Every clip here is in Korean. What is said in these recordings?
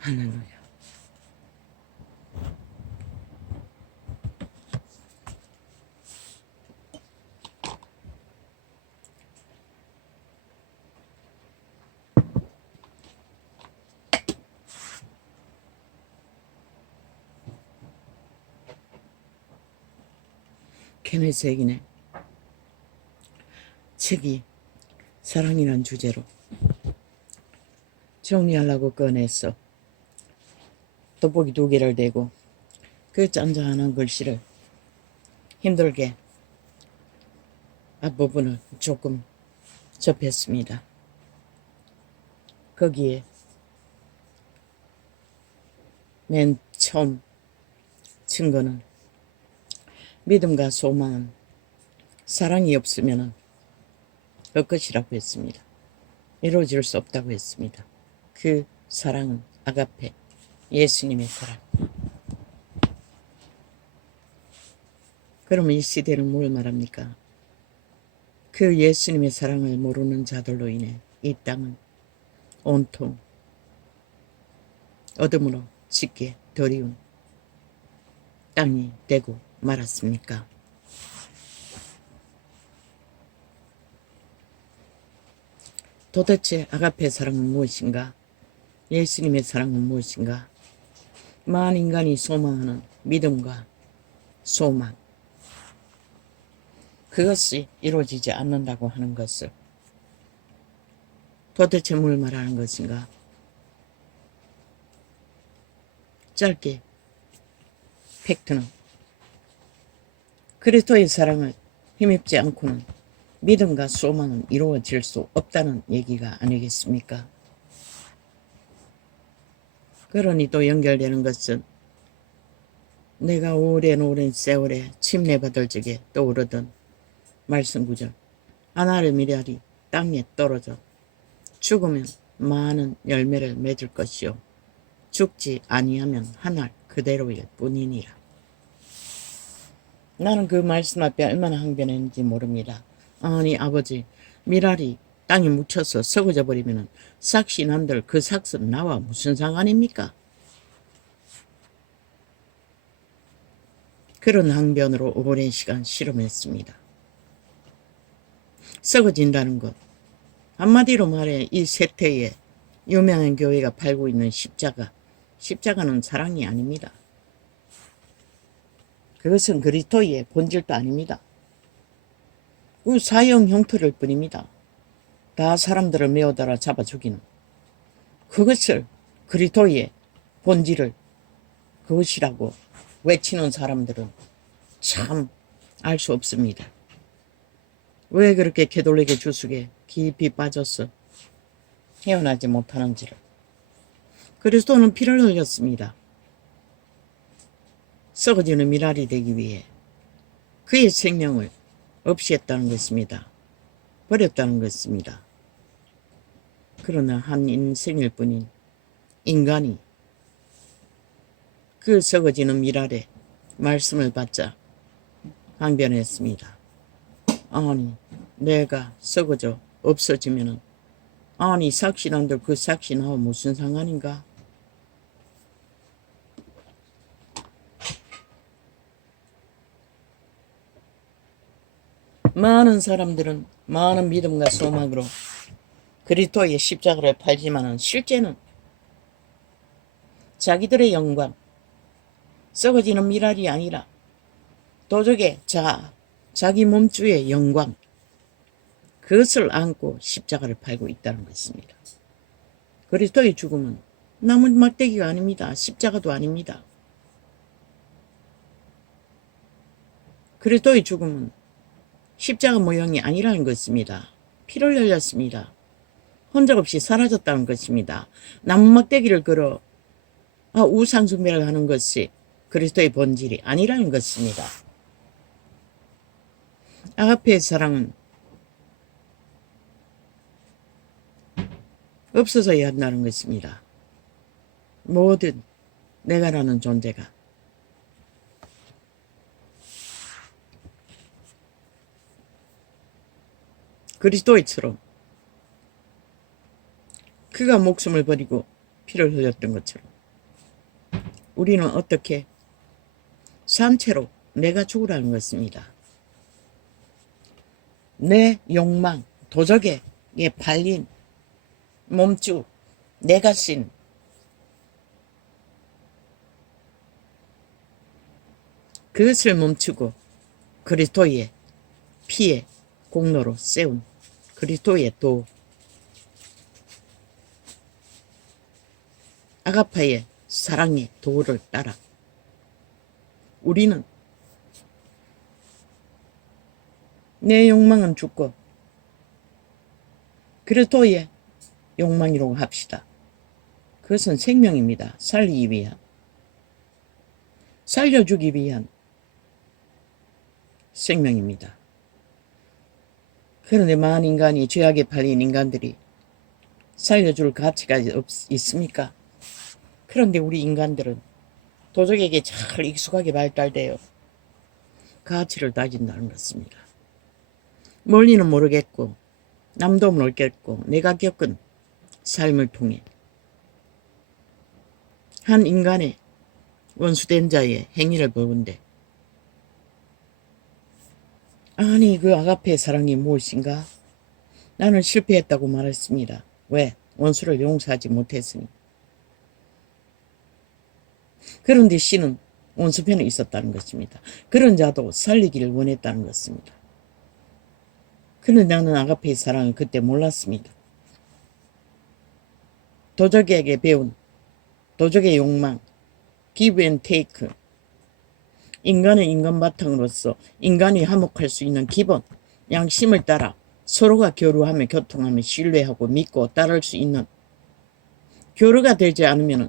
할렐루야. 케네스 에긴의 책이 사랑이란 주제로 정리하려고 꺼냈어. 돋보기 2개를 대고 그 짠짠한 글씨를 힘들게 앞부분을 조금 접했습니다. 거기에 맨 처음 증거는 믿음과 소망은 사랑이 없으면 헛것이라고 했습니다. 이루어질 수 없다고 했습니다. 그 사랑은 아가페, 예수님의 사랑. 그러면 이 시대는 뭘 말합니까? 그 예수님의 사랑을 모르는 자들로 인해 이 땅은 온통 어둠으로 짙게 드리운 땅이 되고 말았습니까? 도대체 아가페 사랑은 무엇인가? 예수님의 사랑은 무엇인가? 만 인간이 소망하는 믿음과 소망, 그것이 이루어지지 않는다고 하는 것을 도대체 뭘 말하는 것인가? 짧게 팩트는 그리스도의 사랑을 힘입지 않고는 믿음과 소망은 이루어질 수 없다는 얘기가 아니겠습니까? 그러니 또 연결되는 것은 내가 오랜 세월에 침례받을 적에 떠오르던 말씀 구절, 하나의 미랄이 땅에 떨어져 죽으면 많은 열매를 맺을 것이요 죽지 아니하면 한 알 그대로일 뿐이니라. 나는 그 말씀 앞에 얼마나 항변했는지 모릅니다. 아니 아버지, 미랄이 땅에 묻혀서 썩어져 버리면 삭시 난들 그 삭은 나와 무슨 상관입니까? 그런 항변으로 오랜 시간 실험했습니다. 썩어진다는 것, 한마디로 말해 이 세태에 유명한 교회가 팔고 있는 십자가는 사랑이 아닙니다. 그것은 그리스도의 본질도 아닙니다. 그 사형 형태일 뿐입니다. 다 사람들을 메어달아 잡아 죽이는 그것을 그리스도의 본질을 그것이라고 외치는 사람들은 참 알 수 없습니다. 왜 그렇게 캐톨릭의 주숙에 깊이 빠졌어 헤어나지 못하는지를. 그리스도는 피를 흘렸습니다. 썩어지는 미랄이 되기 위해 그의 생명을 없이했다는 것입니다. 버렸다는 것입니다. 그러나 한 인생일 뿐인 인간이 그 썩어지는 미랄에 말씀을 받자 항변했습니다. 아니 내가 썩어져 없어지면은 아니 삭신한들 그 삭신하고 무슨 상관인가? 많은 사람들은 많은 믿음과 소망으로 그리스도의 십자가를 팔지만은 실제는 자기들의 영광, 썩어지는 미랄이 아니라 도적의 자기 몸주의 영광, 그것을 안고 십자가를 팔고 있다는 것입니다. 그리스도의 죽음은 나무 막대기가 아닙니다. 십자가도 아닙니다. 그리스도의 죽음은 십자가 모형이 아니라는 것입니다. 피를 흘렸습니다. 흔적 없이 사라졌다는 것입니다. 나무 막대기를 걸어 우상 숭배를 하는 것이 그리스도의 본질이 아니라는 것입니다. 아가페의 사랑은 없어져야 한다는 것입니다. 모든 내가라는 존재가 그리스도처럼 그가 목숨을 버리고 피를 흘렸던 것처럼 우리는 어떻게 산채로 내가 죽으라는 것입니다. 내 욕망, 도적에 팔린 몸주, 내가 씬 그것을 멈추고 그리스도의 피의 공로로 세운 그리스도의 도, 아가파의 사랑의 도를 따라 우리는 내 욕망은 죽고 그리스도의 욕망이라고 합시다. 그것은 생명입니다. 살리기 위한, 살려주기 위한 생명입니다. 그런데 많은 인간이, 죄악에 팔린 인간들이 살려줄 가치가 있습니까? 그런데 우리 인간들은 도적에게 잘 익숙하게 발달되어 가치를 따진다는 것입니다. 멀리는 모르겠고 남도 모르겠고 내가 겪은 삶을 통해 한 인간의 원수된 자의 행위를 보는데, 아니 그 아가페의 사랑이 무엇인가? 나는 실패했다고 말했습니다. 왜? 원수를 용서하지 못했으니. 그런데 씨는 원수편에 있었다는 것입니다. 그런 자도 살리기를 원했다는 것입니다. 그런데 나는 아가페의 사랑을 그때 몰랐습니다. 도적에게 배운 도적의 욕망, give and take, 인간은 인간 바탕으로서 인간이 화목할 수 있는 기본 양심을 따라 서로가 교류하며 교통하며 신뢰하고 믿고 따를 수 있는, 교류가 되지 않으면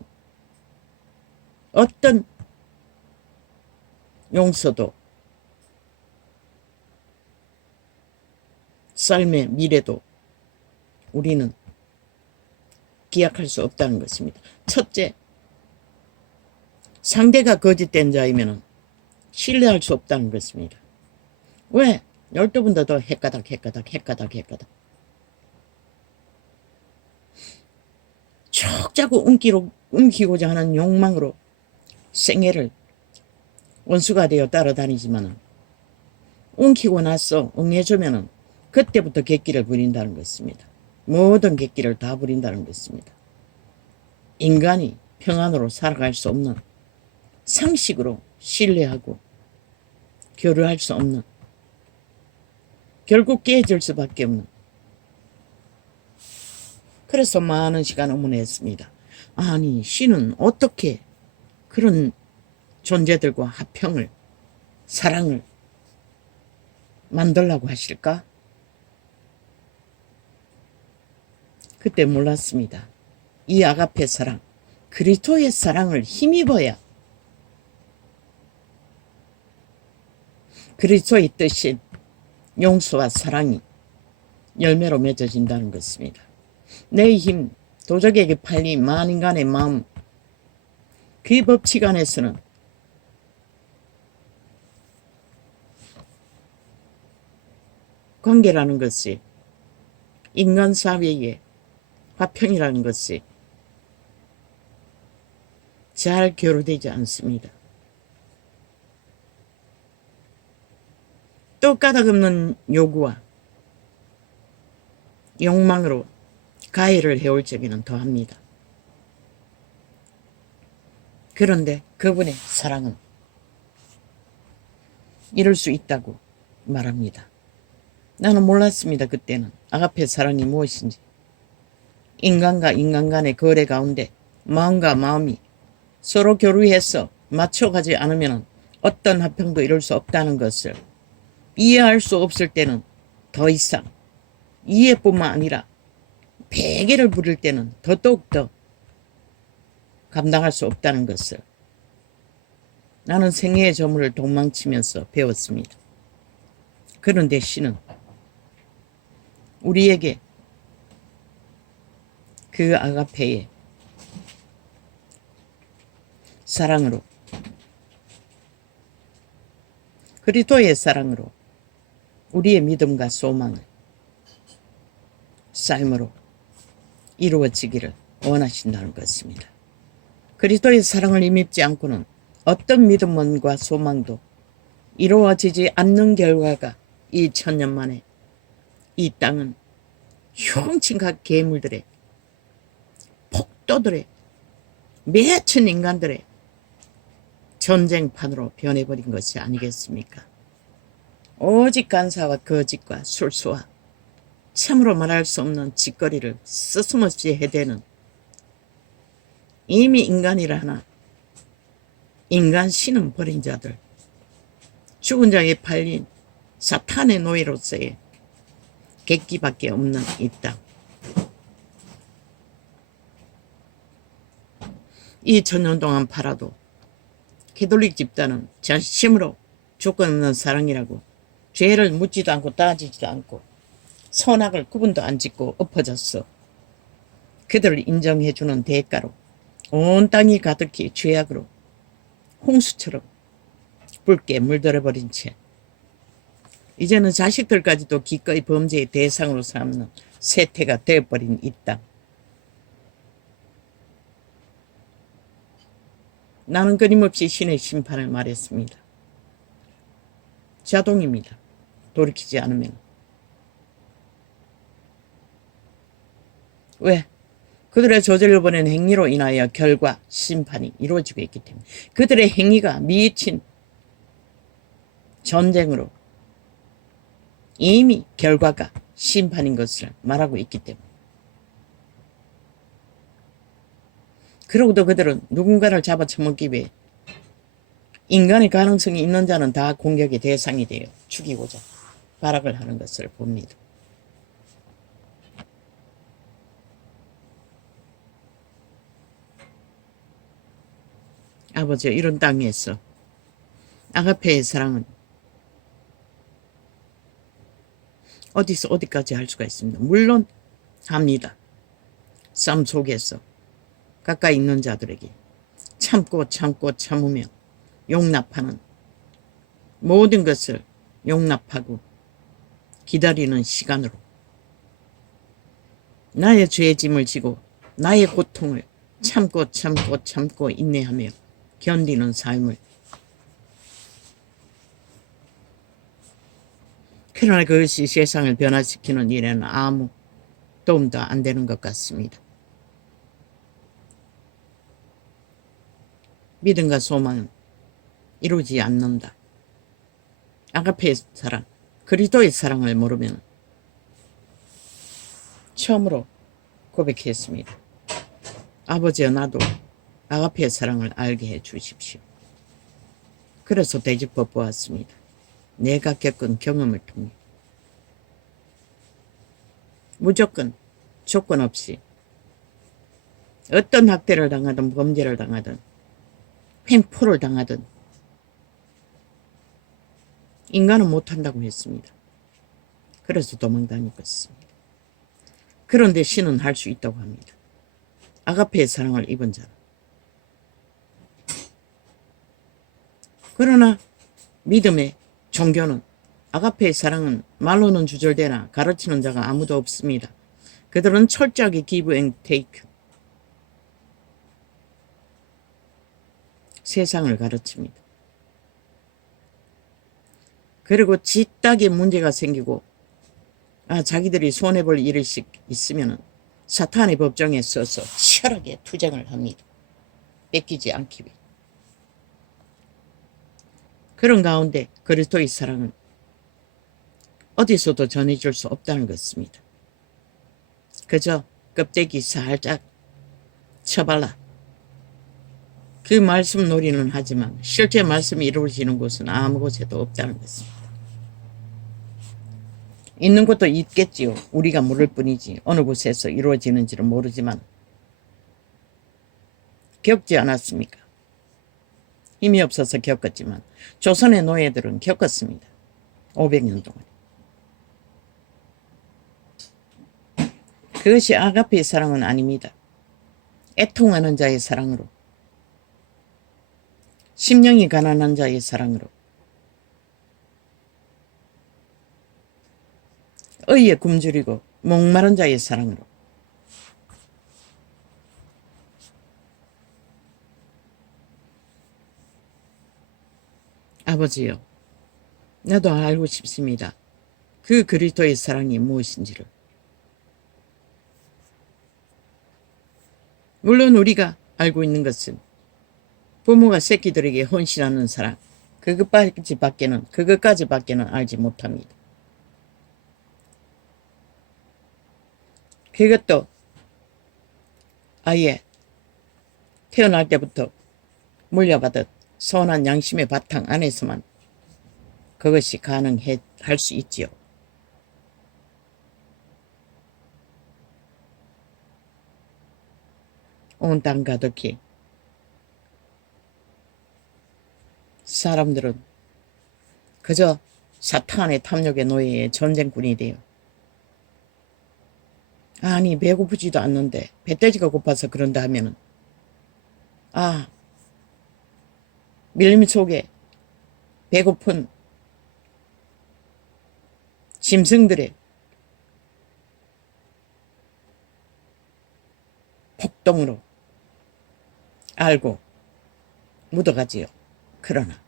어떤 용서도 삶의 미래도 우리는 기약할 수 없다는 것입니다. 첫째, 상대가 거짓된 자이면 신뢰할 수 없다는 것입니다. 왜? 12번도 더 헷가닥 쭉 자꾸 움키고자 하는 욕망으로 생애를 원수가 되어 따라다니지만 움키고 나서 응해주면 그때부터 객기를 부린다는 것입니다. 모든 객기를 다 부린다는 것입니다. 인간이 평안으로 살아갈 수 없는, 상식으로 신뢰하고 교류할 수 없는, 결국 깨질 수밖에 없는. 그래서 많은 시간 의문했습니다. 아니 신은 어떻게 그런 존재들과 화평을, 사랑을 만들라고 하실까? 그때 몰랐습니다. 이 아가페 사랑, 그리스도의 사랑을 힘입어야 그리스도의 뜻인 용서와 사랑이 열매로 맺어진다는 것입니다. 내 힘, 도적에게 팔린 만인간의 마음, 그 법칙 안에서는 관계라는 것이, 인간 사회의 화평이라는 것이 잘 교류되지 않습니다. 또 까닭없는 요구와 욕망으로 가해를 해올 적에는 더합니다. 그런데 그분의 사랑은 이럴 수 있다고 말합니다. 나는 몰랐습니다. 그때는 아가페 사랑이 무엇인지. 인간과 인간 간의 거래 가운데 마음과 마음이 서로 교류해서 맞춰가지 않으면 어떤 화평도 이룰 수 없다는 것을 이해할 수 없을 때는 더 이상, 이해뿐만 아니라 베개를 부릴 때는 더더욱더 감당할 수 없다는 것을 나는 생애의 저물을 도망치면서 배웠습니다. 그런데 씨는 우리에게 그 아가페의 사랑으로, 그리스도의 사랑으로 우리의 믿음과 소망을 삶으로 이루어지기를 원하신다는 것입니다. 그리스도의 사랑을 힘입지 않고는 어떤 믿음과 소망도 이루어지지 않는 결과가 2000년 만에 이 땅은 흉측한 괴물들의, 폭도들의, 미친 인간들의 전쟁판으로 변해버린 것이 아니겠습니까? 오직 간사와 거짓과 술수와 참으로 말할 수 없는 짓거리를 스스없이 해대는 이미 인간이라 하나 인간 신은 버린 자들, 죽은 자에 팔린 사탄의 노예로서의 객기밖에 없는 이 땅. 2000년 동안 팔아도 캐톨릭 집단은 전심으로 조건 없는 사랑이라고 죄를 묻지도 않고 따지지도 않고 선악을 구분도 안 짓고 엎어졌어. 그들을 인정해주는 대가로 온 땅이 가득히 죄악으로 홍수처럼 붉게 물들어버린 채 이제는 자식들까지도 기꺼이 범죄의 대상으로 삼는 세태가 되어버린 이 땅. 나는 끊임없이 신의 심판을 말했습니다. 자동입니다. 돌이키지 않으면. 왜? 그들의 저질러 보낸 행위로 인하여 결과, 심판이 이루어지고 있기 때문에. 그들의 행위가 미친 전쟁으로 이미 결과가 심판인 것을 말하고 있기 때문에. 그러고도 그들은 누군가를 잡아쳐먹기 위해 인간의 가능성이 있는 자는 다 공격의 대상이 되어 죽이고자 발악을 하는 것을 봅니다. 아버지, 이런 땅에서 아가페의 사랑은 어디서 어디까지 할 수가 있습니다. 물론 합니다. 삶 속에서 가까이 있는 자들에게 참고 참으며 용납하는 모든 것을 용납하고 기다리는 시간으로 나의 죄의 짐을 지고 나의 고통을 참고 인내하며 견디는 삶을. 그러나 그것이 세상을 변화시키는 일에는 아무 도움도 안 되는 것 같습니다. 믿음과 소망은 이루지 않는다. 아가페의 사랑, 그리스도의 사랑을 모르면 처음으로 고백했습니다. 아버지여, 나도 아가페의 사랑을 알게 해 주십시오. 그래서 되짚어 보았습니다. 내가 겪은 경험을 통해 무조건 조건 없이 어떤 학대를 당하든 범죄를 당하든 횡포를 당하든 인간은 못한다고 했습니다. 그래서 도망다니겠습니다. 그런데 신은 할 수 있다고 합니다. 아가페의 사랑을 입은 자는. 그러나 믿음의 종교는 아가페의 사랑은 말로는 주절되나 가르치는 자가 아무도 없습니다. 그들은 철저하게 give and take, 세상을 가르칩니다. 그리고 지딱에 문제가 생기고 자기들이 손해볼 일이 있으면 사탄의 법정에 서서 치열하게 투쟁을 합니다. 뺏기지 않기 위해. 그런 가운데 그리스도의 사랑은 어디서도 전해줄 수 없다는 것입니다. 그저 껍데기 살짝 쳐발라 그 말씀 놀이는 하지만 실제 말씀이 이루어지는 곳은 아무 곳에도 없다는 것입니다. 있는 곳도 있겠지요. 우리가 모를 뿐이지 어느 곳에서 이루어지는지는 모르지만 겪지 않았습니까? 힘이 없어서 겪었지만 조선의 노예들은 겪었습니다. 500년 동안. 그것이 아가페의 사랑은 아닙니다. 애통하는 자의 사랑으로, 심령이 가난한 자의 사랑으로, 의에 굶주리고 목마른 자의 사랑으로, 아버지요, 나도 알고 싶습니다. 그 그리스도의 사랑이 무엇인지를. 물론 우리가 알고 있는 것은 부모가 새끼들에게 헌신하는 사랑, 그것까지밖에는 알지 못합니다. 그것도 아예 태어날 때부터 물려받은 선한 양심의 바탕 안에서만 그것이 가능할 수 있지요. 온 땅 가득히 사람들은 그저 사탄의 탐욕의 노예의 전쟁꾼이 돼요. 아니, 배고프지도 않는데 배돼지가 고파서 그런다 하면은, 밀림 속에 배고픈 짐승들의 폭동으로 알고 묻어가지요. 그러나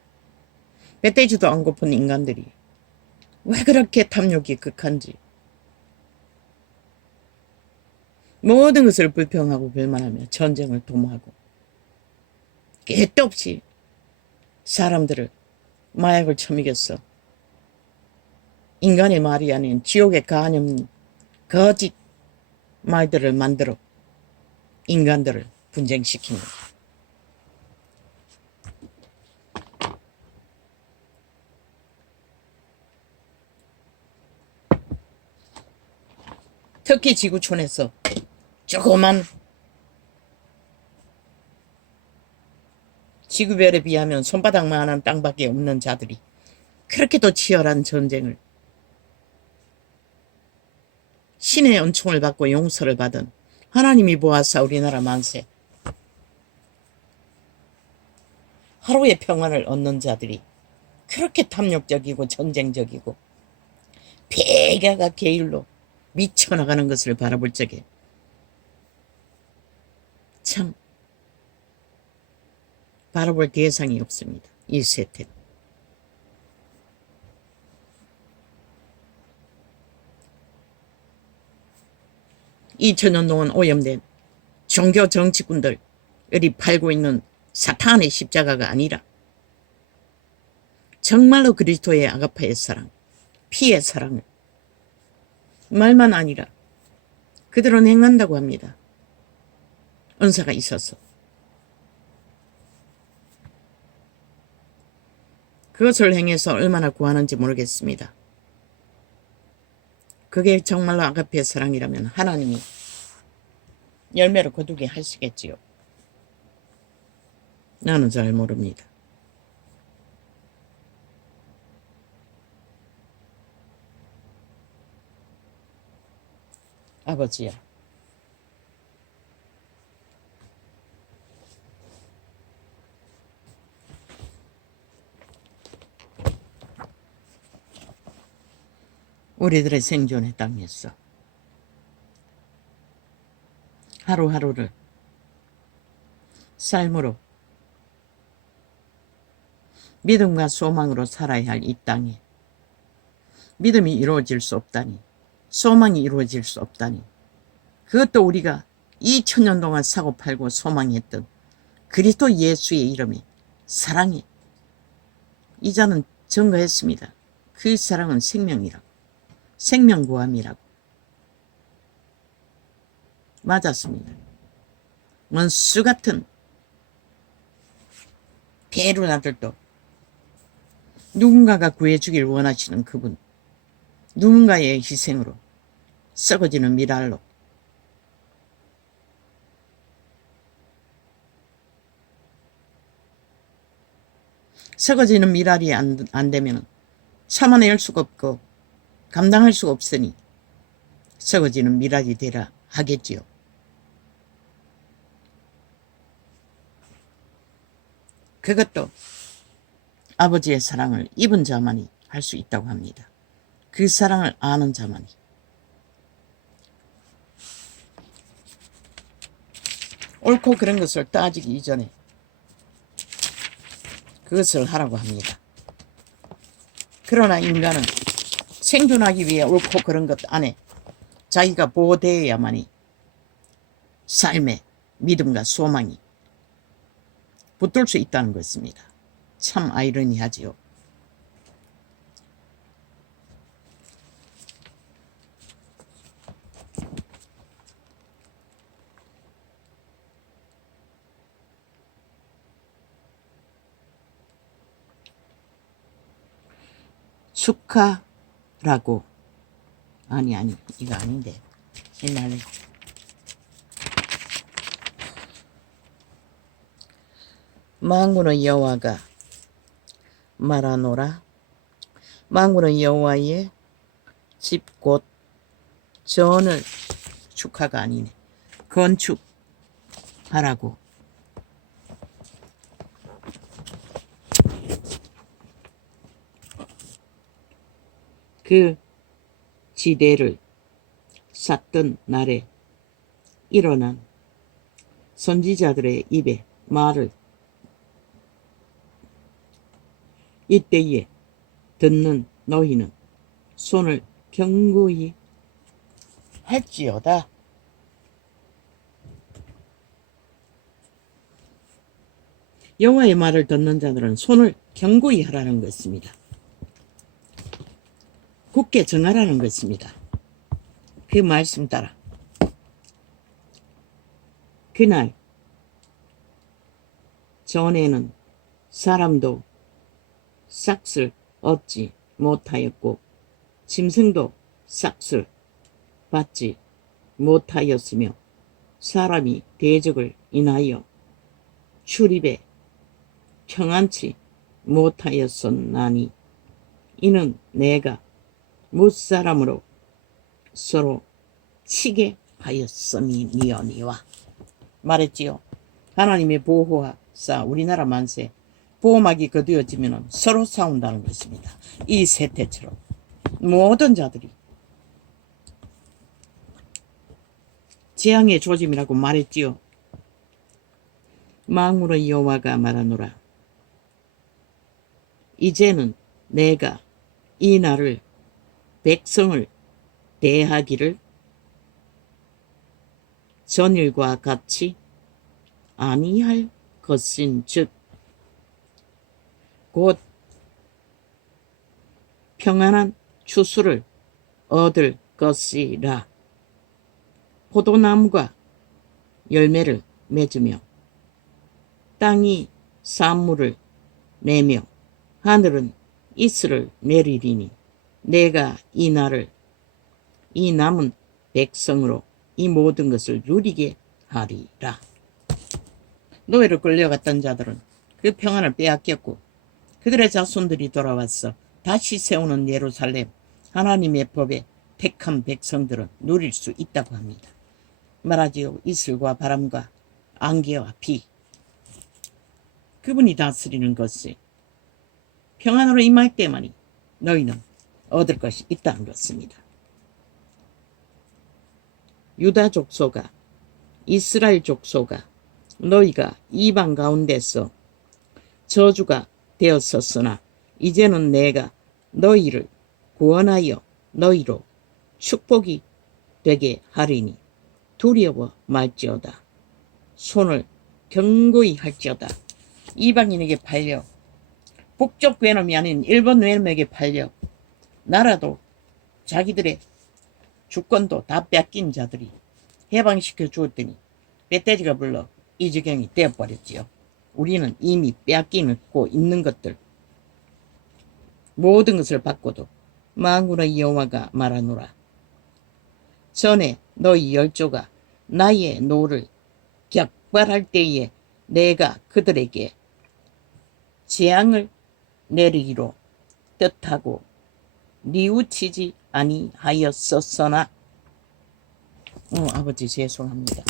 배돼지도 안 고픈 인간들이 왜 그렇게 탐욕이 극한지, 모든 것을 불평하고 불만하며 전쟁을 도모하고 끝도 없이 사람들을 마약을 처먹였어. 인간의 말이 아닌 지옥의 간염 거짓 말들을 만들어 인간들을 분쟁시킨 것. 특히 지구촌에서 조그만 지구별에 비하면 손바닥만한 땅밖에 없는 자들이 그렇게도 치열한 전쟁을, 신의 은총을 받고 용서를 받은 하나님이 보아사 우리나라 만세, 하루의 평안을 얻는 자들이 그렇게 탐욕적이고 전쟁적이고 배가가 게일로 미쳐나가는 것을 바라볼 적에 참 바라볼 대상이 없습니다. 이 세태는. 2000년 동안 오염된 종교 정치꾼들이 팔고 있는 사탄의 십자가가 아니라 정말로 그리스도의 아가파의 사랑, 피의 사랑을 말만 아니라 그들은 행한다고 합니다. 은사가 있어서. 그것을 행해서 얼마나 구하는지 모르겠습니다. 그게 정말로 아가페의 사랑이라면 하나님이 열매로 거두게 하시겠지요. 나는 잘 모릅니다. 아버지야, 우리들의 생존의 땅에서 하루하루를 삶으로 믿음과 소망으로 살아야 할 이 땅에 믿음이 이루어질 수 없다니, 소망이 이루어질 수 없다니, 그것도 우리가 2000년 동안 사고팔고 소망했던 그리스도 예수의 이름에 사랑이 이자는 증거했습니다. 그 사랑은 생명이라고, 생명구함이라고. 맞았습니다. 원수 같은 게으르나들도 누군가가 구해주길 원하시는 그분, 누군가의 희생으로 썩어지는 미랄로 썩어지는 미랄이 안 되면 참아낼 수가 없고 감당할 수가 없으니 썩어지는 미랄이 되라 하겠지요. 그것도 아버지의 사랑을 입은 자만이 할 수 있다고 합니다. 그 사랑을 아는 자만이. 옳고 그런 것을 따지기 이전에 그것을 하라고 합니다. 그러나 인간은 생존하기 위해 옳고 그런 것 안에 자기가 보호되어야만이 삶의 믿음과 소망이 붙들 수 있다는 것입니다. 참 아이러니하지요. 축하라고 아니 이거 아닌데 옛날에 만군의 여호와가 말하노라. 만군의 여호와의 집 곧 전을 축하가 아니네 건축하라고. 그 지대를 쌓던 날에 일어난 선지자들의 입에 말을 이때에 듣는 너희는 손을 견고히 할지어다. 여호와의 말을 듣는 자들은 손을 견고히 하라는 것입니다. 굳게 정하라는 것입니다. 그 말씀 따라. 그날 전에는 사람도 싹을 얻지 못하였고 짐승도 싹을 받지 못하였으며 사람이 대적을 인하여 출입에 평안치 못하였었나니 이는 내가 무사람으로 서로 치게 하였음이니와 말했지요. 하나님의 보호하사 우리나라 만세 보호막이 거두어지면 서로 싸운다는 것입니다. 이 세태처럼 모든 자들이 재앙의 조짐이라고 말했지요. 만군의 여호와가 말하노라. 이제는 내가 이 날을 백성을 대하기를 전일과 같이 아니할 것인즉 곧 평안한 추수를 얻을 것이라. 포도나무가 열매를 맺으며 땅이 산물을 내며 하늘은 이슬을 내리리니 내가 이 날을 이 남은 백성으로 이 모든 것을 누리게 하리라. 노예로 끌려갔던 자들은 그 평안을 빼앗겼고 그들의 자손들이 돌아와서 다시 세우는 예루살렘 하나님의 법에 택한 백성들은 누릴 수 있다고 합니다. 말하지요. 이슬과 바람과 안개와 비 그분이 다스리는 것이 평안으로 임할 때만이 너희는 얻을 것이 있다는 것입니다. 유다 족속아 이스라엘 족속아 너희가 이방 가운데서 저주가 되었었으나 이제는 내가 너희를 구원하여 너희로 축복이 되게 하리니 두려워 말지어다. 손을 견고히 할지어다. 이방인에게 팔려 북쪽 외놈이 아닌 일본 외놈에게 팔려 나라도 자기들의 주권도 다 뺏긴 자들이 해방시켜 주었더니 멧돼지가 불러 이 지경이 되어버렸지요. 우리는 이미 빼앗기고 있는 것들 모든 것을 받고도 만군의 여호와가 말하노라. 전에 너희 열조가 나의 노를 격발할 때에 내가 그들에게 재앙을 내리기로 뜻하고 뉘우치지 아니하였었으나 아버지 죄송합니다.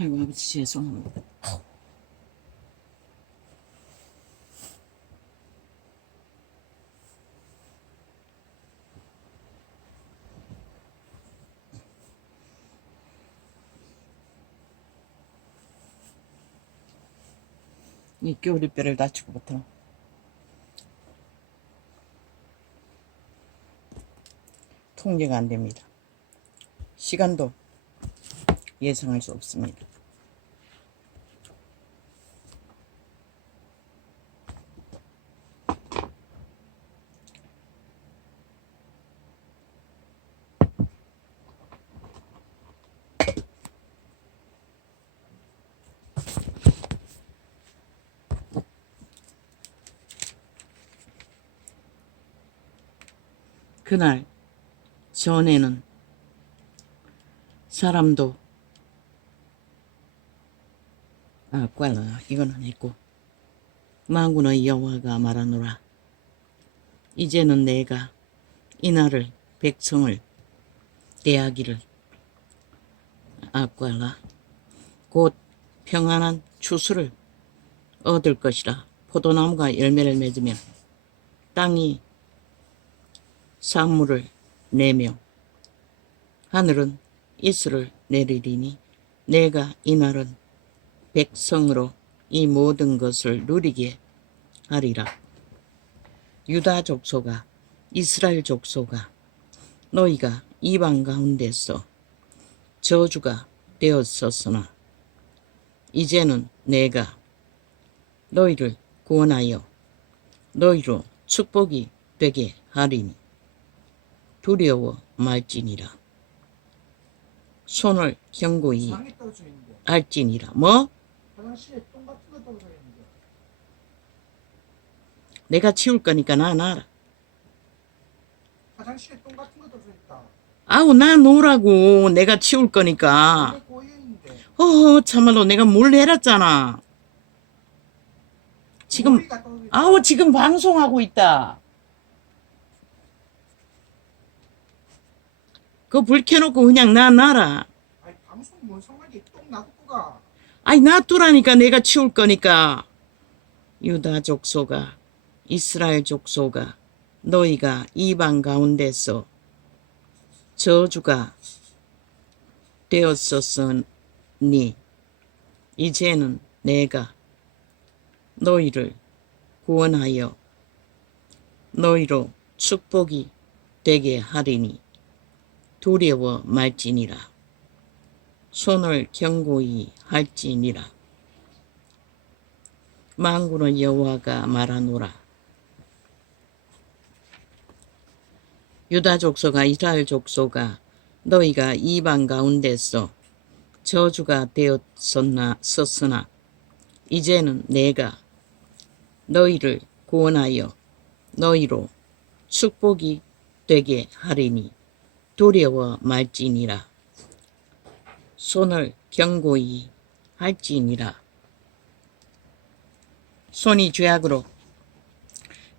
아이고 아버지 죄송합니다. 이 겨울이뼈를 다치고부터 통제가 안 됩니다. 시간도 예상할 수 없습니다. 그날 전에는 사람도 꽈라 이거는 했고 만군의 여호와가 말하노라 이제는 내가 이날을 백성을 대하기를 꽈라 곧 평안한 추수를 얻을 것이라 포도나무가 열매를 맺으며 땅이 산물을 내며 하늘은 이슬을 내리리니 내가 이날은 백성으로 이 모든 것을 누리게 하리라. 유다 족속아 이스라엘 족속아 너희가 이방 가운데서 저주가 되었었으나 이제는 내가 너희를 구원하여 너희로 축복이 되게 하리니 두려워 말지니라. 손을 견고히 할지니라. 뭐? 화장실에 똥 같은 거 떨어져 있는데. 내가 치울 거니까 나 놔라. 화장실에 똥 같은 거 떨어져 있다. 아우 나 놓으라고. 내가 치울 거니까. 원래 꼬여 있는데. 참말로 내가 몰래 해놨잖아. 지금 머리가 떨어져 있다. 아우 지금 방송하고 있다. 그거 불 켜놓고 그냥 놔라. 아니 방송 뭔 상관이 똥 놔두고 가. 아이 놔두라니까 내가 치울 거니까. 유다 족속아 이스라엘 족속아 너희가 이방 가운데서 저주가 되었었으니 이제는 내가 너희를 구원하여 너희로 축복이 되게 하리니 두려워 말지니라. 손을 견고히 할지니라. 만군의 여호와가 말하노라. 유다 족속아 이스라엘 족속아 너희가 이방 가운데서 저주가 되었었으나 이제는 내가 너희를 구원하여 너희로 축복이 되게 하리니 두려워 말지니라. 손을 견고히 할지니라. 손이 죄악으로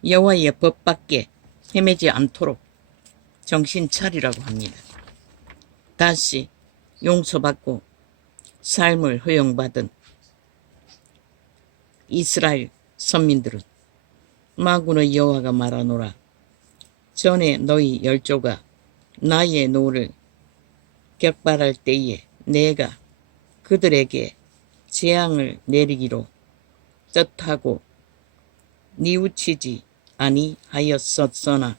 여호와의 법 밖에 헤매지 않도록 정신 차리라고 합니다. 다시 용서받고 삶을 허용받은 이스라엘 선민들은 만군의 여호와가 말하노라. 전에 너희 열조가 나의 노를 격발할 때에 내가 그들에게 재앙을 내리기로 뜻하고 뉘우치지 아니하였었으나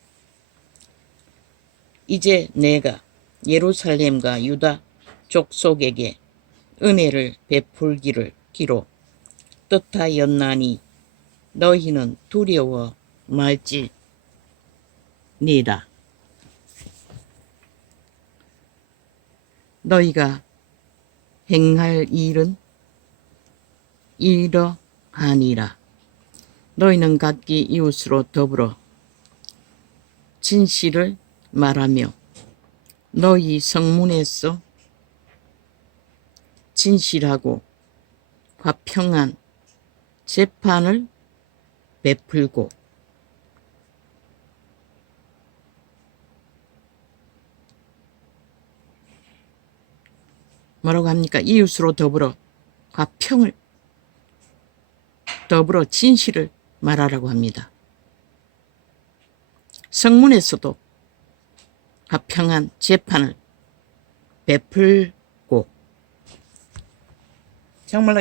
이제 내가 예루살렘과 유다 족속에게 은혜를 베풀기를 기로 뜻하였나니 너희는 두려워 말지니라. 너희가 행할 일은 이러하니라. 너희는 각기 이웃으로 더불어 진실을 말하며 너희 성문에서 진실하고 화평한 재판을 베풀고 뭐라고 합니까? 이웃으로 더불어 화평을, 더불어 진실을 말하라고 합니다. 성문에서도 화평한 재판을 베풀고, 정말로